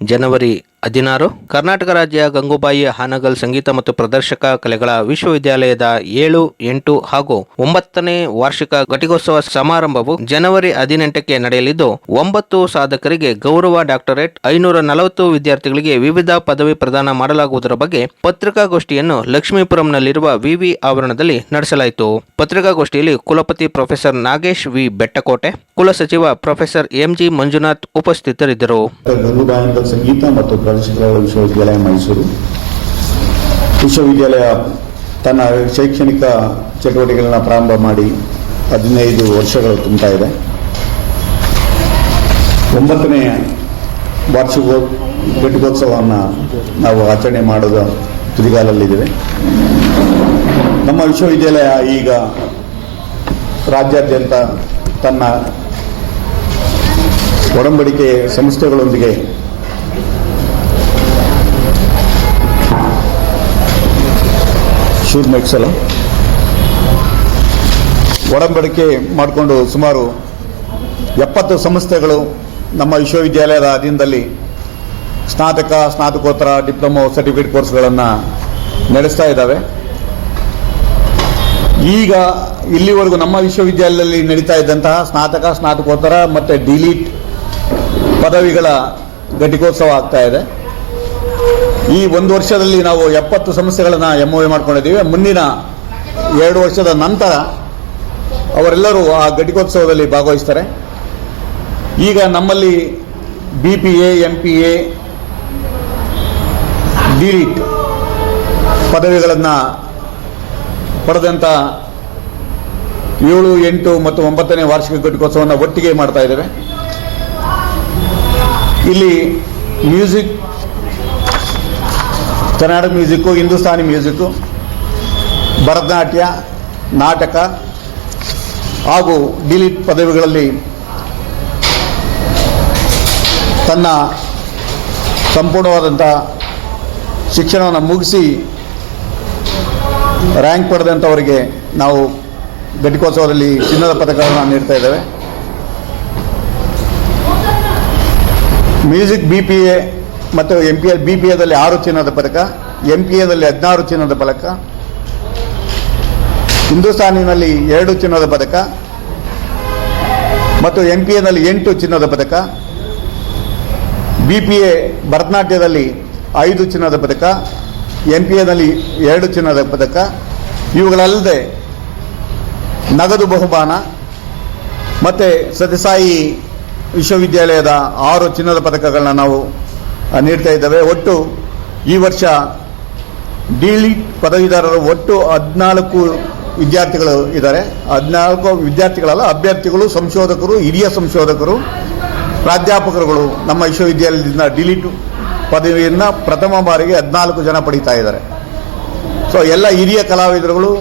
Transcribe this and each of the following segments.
ಜನವರಿ ಹದಿನಾರು, ಕರ್ನಾಟಕ ರಾಜ್ಯ ಗಂಗೂಬಾಯಿ ಹಾನಗಲ್ ಸಂಗೀತ ಮತ್ತು ಪ್ರದರ್ಶಕ ಕಲೆಗಳ ವಿಶ್ವವಿದ್ಯಾಲಯದ ಏಳು, ಎಂಟು ಹಾಗೂ ಒಂಬತ್ತನೇ ವಾರ್ಷಿಕ ಘಟಿಕೋತ್ಸವ ಸಮಾರಂಭವು ಜನವರಿ ಹದಿನೆಂಟಕ್ಕೆ ನಡೆಯಲಿದ್ದು, ಒಂಬತ್ತು ಸಾಧಕರಿಗೆ ಗೌರವ ಡಾಕ್ಟರೇಟ್, ಐನೂರ ನಲವತ್ತು ವಿದ್ಯಾರ್ಥಿಗಳಿಗೆ ವಿವಿಧ ಪದವಿ ಪ್ರದಾನ ಮಾಡಲಾಗುವುದರ ಬಗ್ಗೆ ಪತ್ರಿಕಾಗೋಷ್ಠಿಯನ್ನು ಲಕ್ಷ್ಮೀಪುರಂನಲ್ಲಿರುವ ವಿವಿ ಆವರಣದಲ್ಲಿ ನಡೆಸಲಾಯಿತು. ಪತ್ರಿಕಾಗೋಷ್ಠಿಯಲ್ಲಿ ಕುಲಪತಿ ಪ್ರೊಫೆಸರ್ ನಾಗೇಶ್ ವಿ ಬೆಟ್ಟಕೋಟೆ ಕುಲಸಚಿವ ಪ್ರೊಫೆಸರ್ ಎಂಜಿ ಮಂಜುನಾಥ್ ಉಪಸ್ಥಿತರಿದ್ದರು. ಸಂಗೀತ ಮತ್ತು ಪ್ರದರ್ಶಕಗಳ ವಿಶ್ವವಿದ್ಯಾಲಯ ಮೈಸೂರು. ವಿಶ್ವವಿದ್ಯಾಲಯ ತನ್ನ ಶೈಕ್ಷಣಿಕ ಚಟುವಟಿಕೆಗಳನ್ನ ಪ್ರಾರಂಭ ಮಾಡಿ ಹದಿನೈದು ವರ್ಷಗಳು ತುಂಬ್ತಾ ಇದೆ. ಒಂಬತ್ತನೇ ವಾರ್ಷಿಕೋ ಘಟಿಕೋತ್ಸವವನ್ನು ನಾವು ಆಚರಣೆ ಮಾಡುವ ತುದಿಗಾಲಲ್ಲಿದ್ದೇವೆ. ನಮ್ಮ ವಿಶ್ವವಿದ್ಯಾಲಯ ಈಗ ರಾಜ್ಯಾದ್ಯಂತ ತನ್ನ ಒಡಂಬಡಿಕೆ ಸಂಸ್ಥೆಗಳೊಂದಿಗೆ ಮೆಕ್ಸಲ ಒಡಂಬಡಿಕೆ ಮಾಡಿಕೊಂಡು ಸುಮಾರು ಎಪ್ಪತ್ತು ಸಂಸ್ಥೆಗಳು ನಮ್ಮ ವಿಶ್ವವಿದ್ಯಾಲಯದ ಅಧೀನದಲ್ಲಿ ಸ್ನಾತಕ, ಸ್ನಾತಕೋತ್ತರ ಡಿಪ್ಲೊಮೊ ಸರ್ಟಿಫಿಕೇಟ್ ಕೋರ್ಸ್ಗಳನ್ನು ನಡೆಸ್ತಾ ಇದ್ದಾವೆ. ಈಗ ಇಲ್ಲಿವರೆಗೂ ನಮ್ಮ ವಿಶ್ವವಿದ್ಯಾಲಯದಲ್ಲಿ ನಡೀತಾ ಇದ್ದಂತಹ ಸ್ನಾತಕ, ಸ್ನಾತಕೋತ್ತರ ಮತ್ತು ಡಿಲೀಟ್ ಪದವಿಗಳ ಘಟಿಕೋತ್ಸವ ಆಗ್ತಾ ಇದೆ. ಈ ಒಂದು ವರ್ಷದಲ್ಲಿ ನಾವು ಎಪ್ಪತ್ತು ಸಂಸ್ಥೆಗಳನ್ನು ಎಂ ಒ ಮಾಡ್ಕೊಂಡಿದ್ದೀವಿ. ಮುಂದಿನ ಎರಡು ವರ್ಷದ ನಂತರ ಅವರೆಲ್ಲರೂ ಆ ಘಟಿಕೋತ್ಸವದಲ್ಲಿ ಭಾಗವಹಿಸ್ತಾರೆ. ಈಗ ನಮ್ಮಲ್ಲಿ B P A M P A DLitt ಪದವಿಗಳನ್ನು ಪಡೆದಂಥ ಏಳು, ಎಂಟು ಮತ್ತು ಒಂಬತ್ತನೇ ವಾರ್ಷಿಕ ಘಟಿಕೋತ್ಸವವನ್ನು ಒಟ್ಟಿಗೆ ಮಾಡ್ತಾ ಇದ್ದೇವೆ. ಇಲ್ಲಿ music Karnataka music, Hindustani music, Bharatanatya, ನಾಟಕ ಹಾಗೂ ಡಿಲೀಟ್ ಪದವಿಗಳಲ್ಲಿ ತನ್ನ ಸಂಪೂರ್ಣವಾದಂಥ ಶಿಕ್ಷಣವನ್ನು ಮುಗಿಸಿ ರ್ಯಾಂಕ್ ಪಡೆದಂಥವರಿಗೆ ನಾವು ಘಟಿಕೋತ್ಸವದಲ್ಲಿ ಚಿನ್ನದ ಪದಕಗಳನ್ನು ನೀಡ್ತಾ ಇದ್ದೇವೆ. ಮ್ಯೂಸಿಕ್ ಬಿ ಪಿ ಎ ಮತ್ತು M P L B P ಎದಲ್ಲಿ ಆರು ಚಿನ್ನದ ಪದಕ ಎಂ ಪಿ ಎದಲ್ಲಿ ಹದಿನಾರು ಚಿನ್ನದ ಪದಕ ಹಿಂದೂಸ್ತಾನಿನಲ್ಲಿ ಎರಡು ಚಿನ್ನದ ಪದಕ, ಮತ್ತು ಎಂ ಪಿ ಎನಲ್ಲಿ ಎಂಟು ಚಿನ್ನದ ಪದಕ ಬಿ ಪಿ ಎ ಭರತನಾಟ್ಯದಲ್ಲಿ ಐದು ಚಿನ್ನದ ಪದಕ ಎಂ ಪಿ ಎನಲ್ಲಿ ಎರಡು ಚಿನ್ನದ ಪದಕ, ಇವುಗಳಲ್ಲದೆ ನಗದು ಬಹುಮಾನ, ಮತ್ತು ಸತ್ಯಸಾಯಿ ವಿಶ್ವವಿದ್ಯಾಲಯದ ಆರು ಚಿನ್ನದ ಪದಕಗಳನ್ನ ನಾವು ನೀಡ್ತಾ ಇದ್ದಾವೆ. ಒಟ್ಟು ಈ ವರ್ಷ ಡಿಲಿಟ್ ಪದವೀಧರರು ಒಟ್ಟು ಹದಿನಾಲ್ಕು ವಿದ್ಯಾರ್ಥಿಗಳು ಇದ್ದಾರೆ. ಹದಿನಾಲ್ಕು ವಿದ್ಯಾರ್ಥಿಗಳಲ್ಲ, ಅಭ್ಯರ್ಥಿಗಳು, ಸಂಶೋಧಕರು, ಹಿರಿಯ ಸಂಶೋಧಕರು, ಪ್ರಾಧ್ಯಾಪಕರುಗಳು ನಮ್ಮ ವಿಶ್ವವಿದ್ಯಾಲಯದಿಂದ ಡಿಲಿಟ್ ಪದವಿಯನ್ನು ಪ್ರಥಮ ಬಾರಿಗೆ ಹದಿನಾಲ್ಕು ಜನ ಪಡೀತಾ ಇದ್ದಾರೆ. ಸೊ ಎಲ್ಲ ಹಿರಿಯ ಕಲಾವಿದರುಗಳು,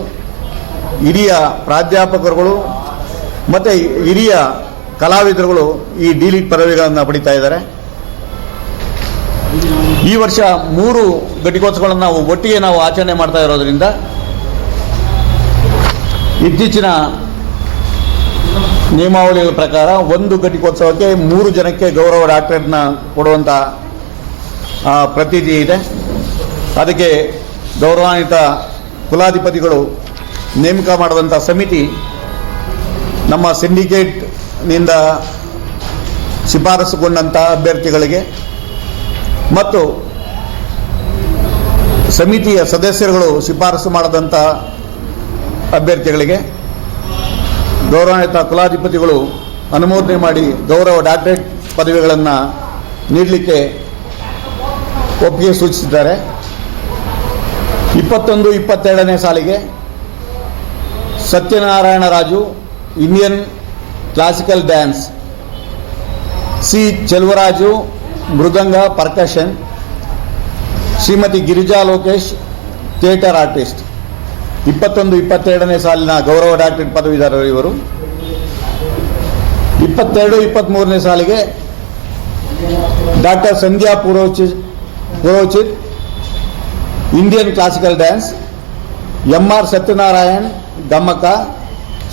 ಹಿರಿಯ ಪ್ರಾಧ್ಯಾಪಕರುಗಳು, ಮತ್ತು ಹಿರಿಯ ಕಲಾವಿದರುಗಳು ಈ ಡಿಲಿಟ್ ಪದವಿಗಳನ್ನು ಪಡಿತಾ ಇದ್ದಾರೆ. ಈ ವರ್ಷ ಮೂರು ಘಟಿಕೋತ್ಸವಗಳನ್ನು ನಾವು ಒಟ್ಟಿಗೆ ನಾವು ಆಚರಣೆ ಮಾಡ್ತಾ ಇರೋದ್ರಿಂದ ಇತ್ತೀಚಿನ ನಿಯಮಾವಳಿಗಳ ಪ್ರಕಾರ ಒಂದು ಘಟಿಕೋತ್ಸವಕ್ಕೆ ಮೂರು ಜನಕ್ಕೆ ಗೌರವ ಡಾಕ್ಟರೇಟ್ನ ಕೊಡುವಂಥ ಪ್ರತೀತಿ ಇದೆ. ಅದಕ್ಕೆ ಗೌರವಾನ್ವಿತ ಕುಲಾಧಿಪತಿಗಳು ನೇಮಕ ಮಾಡಿದಂಥ ಸಮಿತಿ ನಮ್ಮ ಸಿಂಡಿಕೇಟ್ನಿಂದ ಶಿಫಾರಸುಗೊಂಡಂಥ ಅಭ್ಯರ್ಥಿಗಳಿಗೆ ಮತ್ತು ಸಮಿತಿಯ ಸದಸ್ಯರುಗಳು ಶಿಫಾರಸು ಮಾಡದಂಥ ಅಭ್ಯರ್ಥಿಗಳಿಗೆ ಗೌರವಾನ್ವಿತ ಕುಲಾಧಿಪತಿಗಳು ಅನುಮೋದನೆ ಮಾಡಿ ಗೌರವ ಡಾಕ್ಟರೇಟ್ ಪದವಿಗಳನ್ನು ನೀಡಲಿಕ್ಕೆ ಒಪ್ಪಿಗೆ ಸೂಚಿಸಿದ್ದಾರೆ. ಇಪ್ಪತ್ತೊಂದು, ಇಪ್ಪತ್ತೆರಡನೇ ಸಾಲಿಗೆ Satyanarayana Raju Indian classical dance C. Cheluvaraju, mridanga percussion Shrimati Girija Lokesh, theatre artist. ಇಪ್ಪತ್ತೊಂದು, ಇಪ್ಪತ್ತೆರಡನೇ ಸಾಲಿನ ಗೌರವ ಡಾಕ್ಟರೇಟ್ ಪದವೀಧರರು ಇವರು. ಇಪ್ಪತ್ತೆರಡು ಇಪ್ಪತ್ತ್ಮೂರನೇ ಸಾಲಿಗೆ doctor Sandhya Purochit Purochit, Indian classical dance M R Satyanarayan ದಮ್ಮಕ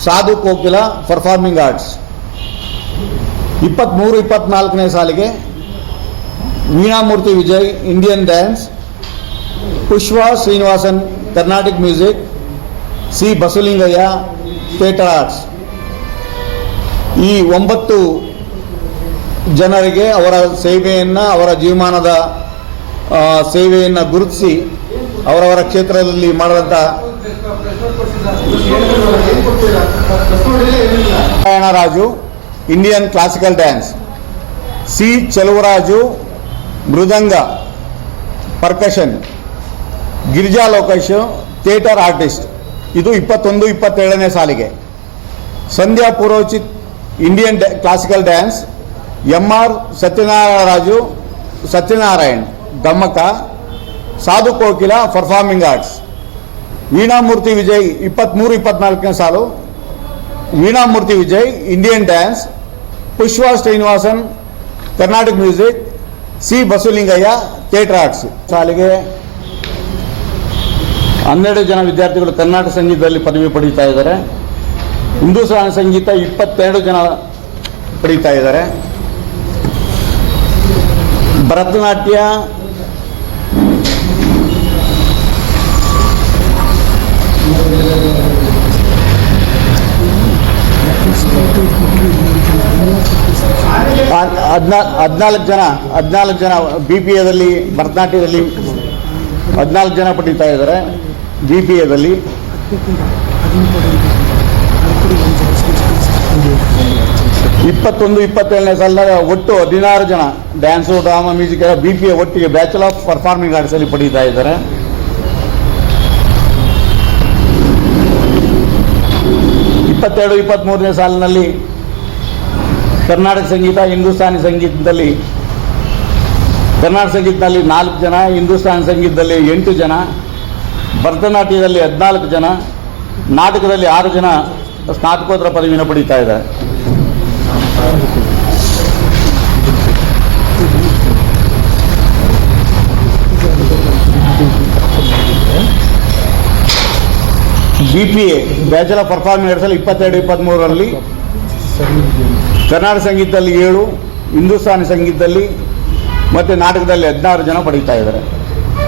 Sadhu Kokila, performing arts. ಇಪ್ಪತ್ತ್ಮೂರು ಇಪ್ಪತ್ನಾಲ್ಕನೇ ಸಾಲಿಗೆ Veenamurthy Vijay, Indian dance Pushpa Srinivasan, Carnatic music, C Basavalingaiah, theatre arts. ಈ ಒಂಬತ್ತು ಜನರಿಗೆ ಅವರ ಸೇವೆಯನ್ನು, ಅವರ ಜೀವಮಾನದ ಸೇವೆಯನ್ನು ಗುರುತಿಸಿ ಅವರವರ ಕ್ಷೇತ್ರದಲ್ಲಿ ಮಾಡಿದಂಥ Narayanaraju, Indian classical dance. C Cheluvaraju, mridanga percussion Girija Lokesh, theatre artist. ಇದು ಇಪ್ಪತ್ತೊಂದು, ಇಪ್ಪತ್ತೇಳನೇ ಸಾಲಿಗೆ. Sandhya ಪುರೋಚಿತ್ Indian ಡ್ಯಾ- classical dance M R Satyanarayanaraju, Satyanarayan, Gamaka, Sadhu Kokila performing arts Veenamurthy Vijay ಇಪ್ಪತ್ತ್ಮೂರು ಇಪ್ಪತ್ನಾಲ್ಕನೇ ಸಾಲು. Veenamurthy Vijay Indian dance Pushpa Srinivasan, Karnataka music, C Basulingaiah theatre arts. ಸಾಲಿಗೆ ಹನ್ನೆರಡು ಜನ ವಿದ್ಯಾರ್ಥಿಗಳು ಕರ್ನಾಟಕ ಸಂಗೀತದಲ್ಲಿ ಪದವಿ ಪಡೀತಾ ಇದ್ದಾರೆ. ಹಿಂದೂಸ್ತಾನ ಸಂಗೀತ ಇಪ್ಪತ್ತೆರಡು ಜನ ಪಡೀತಾ ಇದ್ದಾರೆ. ಭರತನಾಟ್ಯ ಹದಿನಾ, ಹದಿನಾಲ್ಕು ಜನ ಹದಿನಾಲ್ಕು ಜನ ಬಿ ಪಿ ಎದಲ್ಲಿ ಭರತನಾಟ್ಯದಲ್ಲಿ ಹದಿನಾಲ್ಕು ಜನ ಪಡೀತಾ ಇದ್ದಾರೆ. ಬಿ ಪಿ ಎದಲ್ಲಿ ಇಪ್ಪತ್ತೊಂದು, ಇಪ್ಪತ್ತೇಳನೇ ಸಾಲಿನ ಒಟ್ಟು ಹದಿನಾರು ಜನ ಡ್ಯಾನ್ಸು, ಡ್ರಾಮಾ, ಮ್ಯೂಸಿಕ್ ಎಲ್ಲ ಬಿ ಪಿ ಎ ಒಟ್ಟಿಗೆ ಬ್ಯಾಚುಲರ್ ಆಫ್ ಪರ್ಫಾರ್ಮಿಂಗ್ ಆರ್ಟ್ಸ್ ಅಲ್ಲಿ ಪಡೀತಾ ಇದ್ದಾರೆ. ಇಪ್ಪತ್ತೆರಡು ಇಪ್ಪತ್ತ್ಮೂರನೇ ಸಾಲಿನಲ್ಲಿ ಕರ್ನಾಟಕ ಸಂಗೀತ, ಹಿಂದೂಸ್ತಾನಿ ಸಂಗೀತದಲ್ಲಿ ಕರ್ನಾಟಕ ಸಂಗೀತದಲ್ಲಿ ನಾಲ್ಕು ಜನ, ಹಿಂದೂಸ್ತಾನಿ ಸಂಗೀತದಲ್ಲಿ ಎಂಟು ಜನ ಭರತನಾಟ್ಯದಲ್ಲಿ ಹದಿನಾಲ್ಕು ಜನ, ನಾಟಕದಲ್ಲಿ ಆರು ಜನ ಸ್ನಾತಕೋತ್ತರ ಪದವಿನ ಪಡೀತಾ ಇದ್ದಾರೆ. B P A bachelor performing ಆರ್ಟ್ಸಲ್ಲಿ ಇಪ್ಪತ್ತೆರಡು ಇಪ್ಪತ್ತ್ಮೂರರಲ್ಲಿ ಕರ್ನಾಟಕ ಸಂಗೀತದಲ್ಲಿ ಏಳು, ಹಿಂದೂಸ್ತಾನಿ ಸಂಗೀತದಲ್ಲಿ ಮತ್ತು ನಾಟಕದಲ್ಲಿ ಹದಿನಾರು ಜನ ಪಡೀತಾ ಇದ್ದಾರೆ.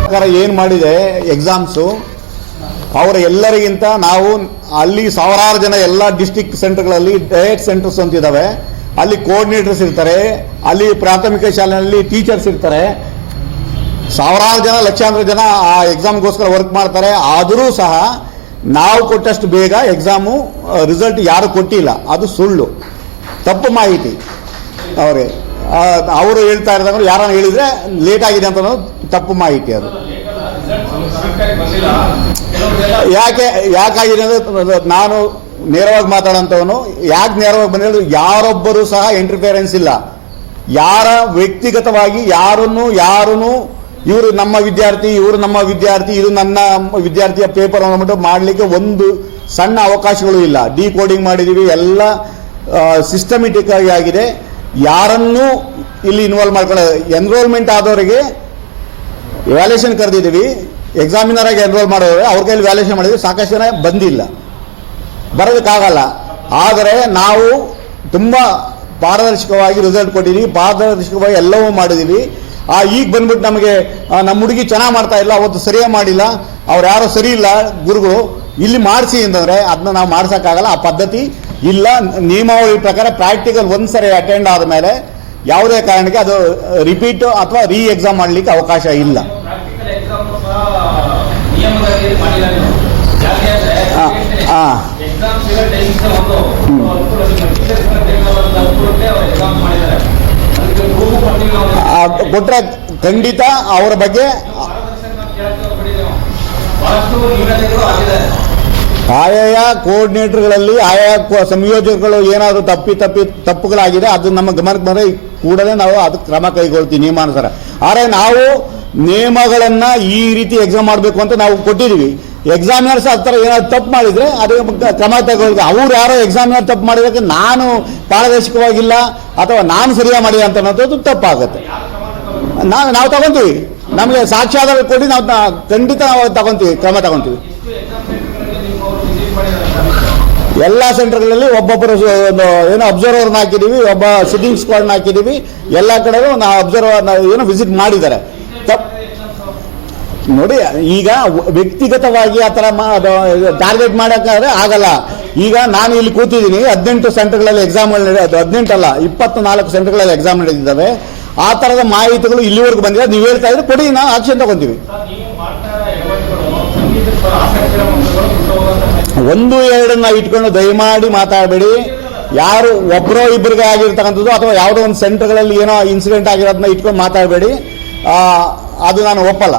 ಸರ್ಕಾರ ಏನು ಮಾಡಿದೆ ಎಕ್ಸಾಮ್ಸು ಅವರ ಎಲ್ಲರಿಗಿಂತ ನಾವು ಅಲ್ಲಿ ಸಾವಿರಾರು ಜನ ಎಲ್ಲ ಡಿಸ್ಟಿಕ್ ಸೆಂಟರ್ಗಳಲ್ಲಿ ಡಯಟ್ ಸೆಂಟರ್ಸ್ ಅಂತಿದ್ದಾವೆ ಅಲ್ಲಿ ಕೋಆರ್ಡಿನೇಟರ್ಸ್ ಇರ್ತಾರೆ, ಅಲ್ಲಿ ಪ್ರಾಥಮಿಕ ಶಾಲೆಯಲ್ಲಿ ಟೀಚರ್ಸ್ ಇರ್ತಾರೆ. ಸಾವಿರಾರು ಜನ, ಲಕ್ಷಾಂತರ ಜನ ಆ ಎಕ್ಸಾಮ್ಗೋಸ್ಕರ ವರ್ಕ್ ಮಾಡ್ತಾರೆ. ಆದರೂ ಸಹ ನಾವು ಕೊಟ್ಟಷ್ಟು ಬೇಗ ಎಕ್ಸಾಮು ರಿಸಲ್ಟ್ ಯಾರು ಕೊಟ್ಟಿಲ್ಲ. ಅದು ಸುಳ್ಳು. ತಪ್ಪು ಮಾಹಿತಿ. ಅವರೇ ಅವರು ಹೇಳ್ತಾ ಇರೋದಂದ್ರೆ ಯಾರನ್ನ ಹೇಳಿದ್ರೆ ಲೇಟ್ ಆಗಿದೆ ಅಂತ ತಪ್ಪು ಮಾಹಿತಿ ಅದು. ಯಾಕೆ, ಯಾಕಾಗಿದೆ ಅಂದ್ರೆ, ನಾನು ನೇರವಾಗಿ ಮಾತಾಡೋಂಥವನು, ಯಾಕೆ ನೇರವಾಗಿ ಬಂದಿರೋದು, ಯಾರೊಬ್ಬರು ಸಹ ಇಂಟರ್ಫಿಯರೆನ್ಸ್ ಇಲ್ಲ. ಯಾರ ವ್ಯಕ್ತಿಗತವಾಗಿ ಯಾರನ್ನು ಯಾರನ್ನು, ಇವರು ನಮ್ಮ ವಿದ್ಯಾರ್ಥಿ, ಇವರು ನಮ್ಮ ವಿದ್ಯಾರ್ಥಿ, ಇದು ನನ್ನ ವಿದ್ಯಾರ್ಥಿಯ ಪೇಪರ್ ಅಂದ್ಬಿಟ್ಟು ಮಾಡಲಿಕ್ಕೆ ಒಂದು ಸಣ್ಣ ಅವಕಾಶಗಳು ಇಲ್ಲ. ಡಿ ಕೋಡಿಂಗ್ ಮಾಡಿದ್ದೀವಿ ಎಲ್ಲ ಸಿಸ್ಟಮೆಟಿಕ್ ಆಗಿ ಆಗಿದೆ. ಯಾರನ್ನೂ ಇಲ್ಲಿ ಇನ್ವಾಲ್ವ್ ಮಾಡ್ಕೊಳ್ಳೋ ಎನ್ರೋಲ್ಮೆಂಟ್ ಆದವರಿಗೆ ವ್ಯಾಲ್ಯೂಷನ್ ಕರೆದಿದ್ದೀವಿ. ಎಕ್ಸಾಮಿನರ್ ಆಗಿ ಎನ್ರೋಲ್ ಮಾಡೋರು, ಅವ್ರ ಕೈಲಿ ವ್ಯಾಲ್ಯೂಷನ್ ಮಾಡಿದ್ವಿ. ಸಾಕಷ್ಟು ಜನ ಬಂದಿಲ್ಲ. ಬರೋದಕ್ಕಾಗಲ್ಲ. ಆದರೆ ನಾವು ತುಂಬ ಪಾರದರ್ಶಕವಾಗಿ ರಿಸಲ್ಟ್ ಕೊಟ್ಟಿದ್ದೀವಿ ಪಾರದರ್ಶಕವಾಗಿ ಎಲ್ಲವೂ ಮಾಡಿದ್ದೀವಿ ಆ, ಈಗ ಬಂದ್ಬಿಟ್ಟು ನಮಗೆ ನಮ್ಮ ಹುಡುಗಿ ಚೆನ್ನಾಗಿ ಮಾಡ್ತಾ ಇಲ್ಲ. ಅವತ್ತು ಸರಿಯಾಗಿ ಮಾಡಿಲ್ಲ. ಅವ್ರು ಯಾರೋ ಸರಿ ಇಲ್ಲ ಗುರುಗಳು ಇಲ್ಲಿ ಮಾಡಿಸಿ ಅಂತಂದರೆ ಅದನ್ನ ನಾವು ಮಾಡ್ಸೋಕ್ಕಾಗಲ್ಲ. ಆ ಪದ್ಧತಿ ಇಲ್ಲ. ನಿಯಮಾವಳಿ ಪ್ರಕಾರ ಪ್ರಾಕ್ಟಿಕಲ್ ಒಂದು ಸರಿ ಅಟೆಂಡ್ ಆದಮೇಲೆ ಯಾವುದೇ ಕಾರಣಕ್ಕೆ ಅದು ರಿಪೀಟ್ ಅಥವಾ ರೀ ಎಕ್ಸಾಮ್ ಮಾಡಲಿಕ್ಕೆ ಅವಕಾಶ ಇಲ್ಲ. ಕೊಟ್ಟರೆ ಖಂಡಿತ ಅವರ ಬಗ್ಗೆ ಆಯಾಯ ಕೋಆರ್ಡಿನೇಟರ್ಗಳಲ್ಲಿ ಆಯಾ ಸಂಯೋಜಕಗಳು ಏನಾದರೂ ತಪ್ಪಿ ತಪ್ಪಿ ತಪ್ಪುಗಳಾಗಿದೆ ಅದು ನಮ್ಮ ಗಮನಕ್ಕೆ ಬಂದರೆ ಕೂಡಲೇ ನಾವು ಅದಕ್ಕೆ ಕ್ರಮ ಕೈಗೊಳ್ತೀವಿ ನಿಯಮಾನುಸಾರ. ಆದರೆ ನಾವು ನಿಯಮಗಳನ್ನು ಈ ರೀತಿ ಎಕ್ಸಾಮ್ ಮಾಡಬೇಕು ಅಂತ ನಾವು ಕೊಟ್ಟಿದ್ದೀವಿ. ಎಕ್ಸಾಮಿನರ್ಸ್ ಆ ಥರ ಏನಾದ್ರು ತಪ್ಪು ಮಾಡಿದ್ರೆ ಅದಕ್ಕೆ ಕ್ರಮ ತಗೊಳ್ಳಿ. ಅವ್ರು ಯಾರೋ ಎಕ್ಸಾಮಿನರ್ ತಪ್ಪು ಮಾಡಿದಕ್ಕೆ ನಾನು ಪಾರದರ್ಶಕವಾಗಿಲ್ಲ ಅಥವಾ ನಾನು ಸರಿಯಾಗಿ ಮಾಡಿ ಅಂತ ಅನ್ನೋದು ತಪ್ಪಾಗುತ್ತೆ. ನಾವು ನಾವು ತಗೊಂತೀವಿ. ನಮಗೆ ಸಾಕ್ಷ್ಯಾಧಾರ ಕೊಡಿ, ನಾವು ಖಂಡಿತ ನಾವು ತಗೊಂತೀವಿ, ಕ್ರಮ ತಗೊಂತೀವಿ. ಎಲ್ಲ ಸೆಂಟರ್ಗಳಲ್ಲಿ ಒಬ್ಬೊಬ್ಬರು ಒಂದು ಏನೋ ಅಬ್ಸರ್ವರ್ನ ಹಾಕಿದೀವಿ, ಒಬ್ಬ ಸಿಟ್ಟಿಂಗ್ ಸ್ಕ್ವಾಡ್ನ ಹಾಕಿದೀವಿ. ಎಲ್ಲ ಕಡೆಗೂ ನಾವು ಅಬ್ಸರ್ವರ್ ಏನೋ ವಿಸಿಟ್ ಮಾಡಿದ್ದಾರೆ. ನೋಡಿ, ಈಗ ವ್ಯಕ್ತಿಗತವಾಗಿ ಆ ಥರ ಟಾರ್ಗೆಟ್ ಮಾಡೋಕ್ಕಾದ್ರೆ ಆಗಲ್ಲ. ಈಗ ನಾನು ಇಲ್ಲಿ ಕೂತಿದ್ದೀನಿ, ಹದಿನೆಂಟು ಸೆಂಟರ್ಗಳಲ್ಲಿ ಎಕ್ಸಾಮ್ಗಳು ನಡೆಯೋದು ಹದಿನೆಂಟಲ್ಲ ಇಪ್ಪತ್ತು ನಾಲ್ಕು ಸೆಂಟರ್ಗಳಲ್ಲಿ ಎಕ್ಸಾಮ್ ನಡೆದಿದ್ದಾವೆ. ಆ ಥರದ ಮಾಹಿತಿಗಳು ಇಲ್ಲಿವರೆಗೂ ಬಂದಿದೆ. ನೀವು ಹೇಳ್ತಾ ಇದ್ರೆ ಕೊಡಿ ನಾವು ಆಕ್ಷನ್ ತಗೊಂತೀವಿ. ಒಂದು ಎರಡನ್ನ ಇಟ್ಕೊಂಡು ದಯಮಾಡಿ ಮಾತಾಡಬೇಡಿ. ಯಾರು ಒಬ್ಬರೋ ಇಬ್ಬರಿಗೆ ಆಗಿರ್ತಕ್ಕಂಥದ್ದು ಅಥವಾ ಯಾವುದೋ ಒಂದು ಸೆಂಟರ್ಗಳಲ್ಲಿ ಏನೋ ಇನ್ಸಿಡೆಂಟ್ ಆಗಿರೋದನ್ನ ಇಟ್ಕೊಂಡು ಮಾತಾಡಬೇಡಿ. ಅದು ನಾನು ಒಪ್ಪಲ್ಲ.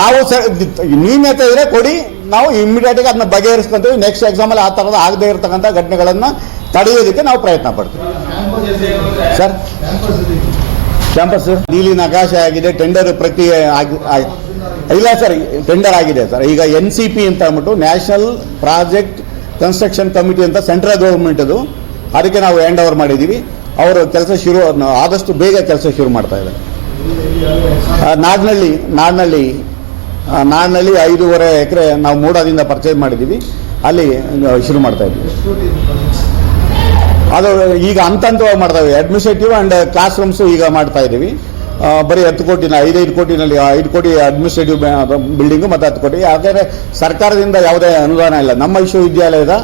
ನಾವು ನ್ಯೂನ್ಯತೆ ಇದ್ರೆ ಕೊಡಿ. ನಾವು ಇಮಿಡಿಯೇಟಾಗಿ ಅದನ್ನ ಬಗೆಹರಿಸ್ಕೊಂತೀವಿ. ನೆಕ್ಸ್ಟ್ ಎಕ್ಸಾಮಲ್ಲಿ ಆ ಥರದ ಆಗದೇ ಇರತಕ್ಕಂಥ ಘಟನೆಗಳನ್ನು ತಡೆಯೋದಕ್ಕೆ ನಾವು ಪ್ರಯತ್ನ ಪಡ್ತೀವಿ. ಸರ್? ಕ್ಯಾಂಪಸ್ ನೀಲಿ ನಕಾಶೆ ಆಗಿದೆ ಟೆಂಡರ್ ಪ್ರಕ್ರಿಯೆ ಇಲ್ಲ ಸರ್ ಟೆಂಡರ್ ಆಗಿದೆ ಸರ್. ಈಗ ಎನ್ ಸಿ ಪಿ ಅಂತ ಅಂದ್ಬಿಟ್ಟು ನ್ಯಾಷನಲ್ ಪ್ರಾಜೆಕ್ಟ್ ಕನ್ಸ್ಟ್ರಕ್ಷನ್ ಕಮಿಟಿ ಅಂತ ಸೆಂಟ್ರಲ್ ಗೌರ್ಮೆಂಟ್ ಅದು. ಅದಕ್ಕೆ ನಾವು ಹ್ಯಾಂಡ್ ಓವರ್ ಮಾಡಿದ್ದೀವಿ. ಅವರು ಕೆಲಸ ಶುರು ಆದಷ್ಟು ಬೇಗ ಕೆಲಸ ಶುರು ಮಾಡ್ತಾ ಇದ್ದಾರೆ. ನಾಡ್ನಳ್ಳಿ ನಾಡ್ನಳ್ಳಿ ನಾಡ್ನಳ್ಳಿ ಐದೂವರೆ ಎಕರೆ ನಾವು ಮೂಡಾದಿಂದ ಪರ್ಚೇಸ್ ಮಾಡಿದ್ದೀವಿ. ಅಲ್ಲಿ ಶುರು ಮಾಡ್ತಾ ಇದ್ದೀವಿ. ಅದು ಈಗ ಹಂತ ಹಂತವಾಗಿ ಮಾಡ್ತಾ ಇದ್ದೀವಿ ಅಡ್ಮಿನಿಸ್ಟ್ರೇಟಿವ್ ಅಂಡ್ ಕ್ಲಾಸ್ ರೂಮ್ಸ್ ಈಗ ಮಾಡ್ತಾ ಇದ್ದೀವಿ. ಬರೀ ಹತ್ತು ಕೋಟಿನ, ಐದೈದು ಕೋಟಿನಲ್ಲಿ, ಐದು ಕೋಟಿ ಅಡ್ಮಿನಿಸ್ಟ್ರೇಟಿವ್ ಬಿಲ್ಡಿಂಗು ಮತ್ತು ಹತ್ತು ಕೋಟಿ. ಯಾಕಂದರೆ ಸರ್ಕಾರದಿಂದ ಯಾವುದೇ ಅನುದಾನ ಇಲ್ಲ. ನಮ್ಮ ವಿಶ್ವವಿದ್ಯಾಲಯದ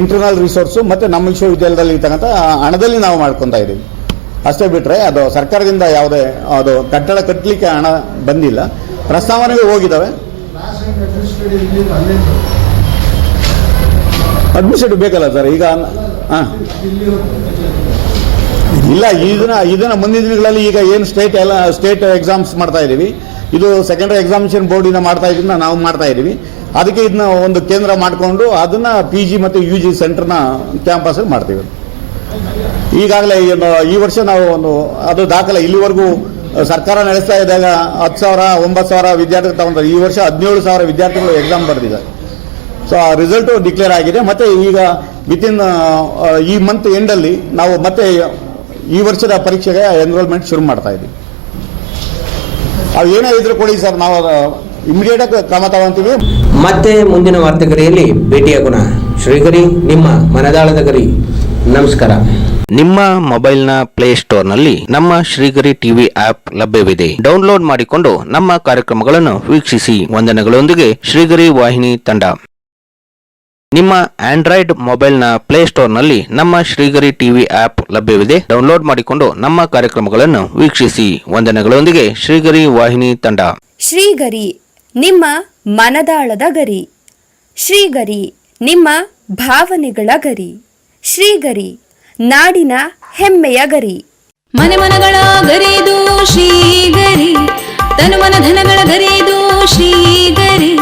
ಇಂಟರ್ನಲ್ ರಿಸೋರ್ಸು ಮತ್ತು ನಮ್ಮ ವಿಶ್ವವಿದ್ಯಾಲಯದಲ್ಲಿ ಇರ್ತಕ್ಕಂಥ ಹಣದಲ್ಲಿ ನಾವು ಮಾಡ್ಕೊತಾ ಇದ್ದೀವಿ. ಅಷ್ಟೇ ಬಿಟ್ಟರೆ ಅದು ಸರ್ಕಾರದಿಂದ ಯಾವುದೇ, ಅದು ಕಟ್ಟಡ ಕಟ್ಟಲಿಕ್ಕೆ ಹಣ ಬಂದಿಲ್ಲ. ಪ್ರಸ್ತಾವನೆಗೆ ಹೋಗಿದ್ದಾವೆ. ಅಡ್ಮಿನಿಸ್ಟ್ರೇಟಿವ್ ಬೇಕಲ್ಲ ಸರ್ ಈಗ ಹಾಂ ಇಲ್ಲ, ಇದನ್ನ ಇದನ್ನ ಮುಂದಿನ ದಿನಗಳಲ್ಲಿ ಈಗ ಏನು ಸ್ಟೇಟ್ ಎಲ್ಲ ಸ್ಟೇಟ್ ಎಕ್ಸಾಮ್ಸ್ ಮಾಡ್ತಾ ಇದ್ದೀವಿ ಇದು ಸೆಕೆಂಡರಿ ಎಕ್ಸಾಮಿನೇಷನ್ ಬೋರ್ಡಿನ ಮಾಡ್ತಾ ಇದ್ದನ್ನ ನಾವು ಮಾಡ್ತಾ ಇದ್ದೀವಿ ಅದಕ್ಕೆ ಇದನ್ನ ಒಂದು ಕೇಂದ್ರ ಮಾಡಿಕೊಂಡು ಅದನ್ನ ಪಿ ಜಿ ಮತ್ತು ಯು ಜಿ ಸೆಂಟರ್ನ ಕ್ಯಾಂಪಸ್ ಮಾಡ್ತೀವಿ. ಈಗಾಗಲೇ ಏನು ಈ ವರ್ಷ ನಾವು ಒಂದು ಅದು ದಾಖಲೆ ಇಲ್ಲಿವರೆಗೂ ಸರ್ಕಾರ ನಡೆಸ್ತಾ ಇದ್ದಾಗ ಹತ್ತು ಸಾವಿರ, ಒಂಬತ್ತು ಸಾವಿರ ವಿದ್ಯಾರ್ಥಿಗಳು ತಗೊಂಡ್ರೆ. ಈ ವರ್ಷ ಹದಿನೇಳು ಸಾವಿರ ವಿದ್ಯಾರ್ಥಿಗಳು ಎಕ್ಸಾಮ್ ಬರೆದಿದ್ದಾರೆ. ಸೊ ಆ ರಿಸಲ್ಟ್ ಡಿಕ್ಲೇರ್ ಆಗಿದೆ. ಮತ್ತೆ ಈಗ ವಿತಿನ್ ಈ ಮಂತ್ ಎಂಡಲ್ಲಿ ನಾವು ಮತ್ತೆ ಈ ವರ್ಷದ ಪರೀಕ್ಷೆಗೆ ಎನ್ರೋಲ್ಮೆಂಟ್ ಶುರು ಮಾಡ್ತಾ ಇದ್ದೀವಿ. ಅವು ಏನೇ ಇದ್ರು ಕೊಡಿ ಸರ್ ನಾವು ಇಮಿಡಿಯೇಟ್ ಆಗಿ ಕ್ರಮ ತಗೊಂತೀವಿ ಮತ್ತೆ ಮುಂದಿನ ವಾರ್ತೆಗರಿಯಲ್ಲಿ ಭೇಟಿಯಾಗೋಣ ಶ್ರೀಗರಿ ನಿಮ್ಮ ಮನದಾಳದ ಗರಿ. ನಮಸ್ಕಾರ. ನಿಮ್ಮ ಮೊಬೈಲ್ನ ಪ್ಲೇಸ್ಟೋರ್ನಲ್ಲಿ ನಮ್ಮ ಶ್ರೀಗರಿ ಟಿವಿ ಆಪ್ ಲಭ್ಯವಿದೆ. ಡೌನ್ಲೋಡ್ ಮಾಡಿಕೊಂಡು ನಮ್ಮ ಕಾರ್ಯಕ್ರಮಗಳನ್ನು ವೀಕ್ಷಿಸಿ. ವಂದನೆಗಳೊಂದಿಗೆ ಶ್ರೀಗರಿ ವಾಹಿನಿ ತಂಡ. ನಿಮ್ಮ ಆಂಡ್ರಾಯ್ಡ್ ಮೊಬೈಲ್ನ ಪ್ಲೇಸ್ಟೋರ್ನಲ್ಲಿ ನಮ್ಮ ಶ್ರೀಗರಿ ಟಿವಿ ಆಪ್ ಲಭ್ಯವಿದೆ. ಡೌನ್ಲೋಡ್ ಮಾಡಿಕೊಂಡು ನಮ್ಮ ಕಾರ್ಯಕ್ರಮಗಳನ್ನು ವೀಕ್ಷಿಸಿ. ವಂದನೆಗಳೊಂದಿಗೆ ಶ್ರೀಗರಿ ವಾಹಿನಿ ತಂಡ. ಶ್ರೀಗರಿ ನಿಮ್ಮ ಮನದಾಳದ ಗರಿ. ಶ್ರೀಗರಿ ನಿಮ್ಮ ಭಾವನೆಗಳ ಗರಿ. ಶ್ರೀಗರಿ ನಾಡಿನ ಹೆಮ್ಮೆಯ ಗರಿ. ಮನೆ ಮನಗಳ ಗರಿದು ಶ್ರೀಗರಿ ತನು ಮನ ಧನಗಳ ಗರಿದು ಶ್ರೀಗರಿ.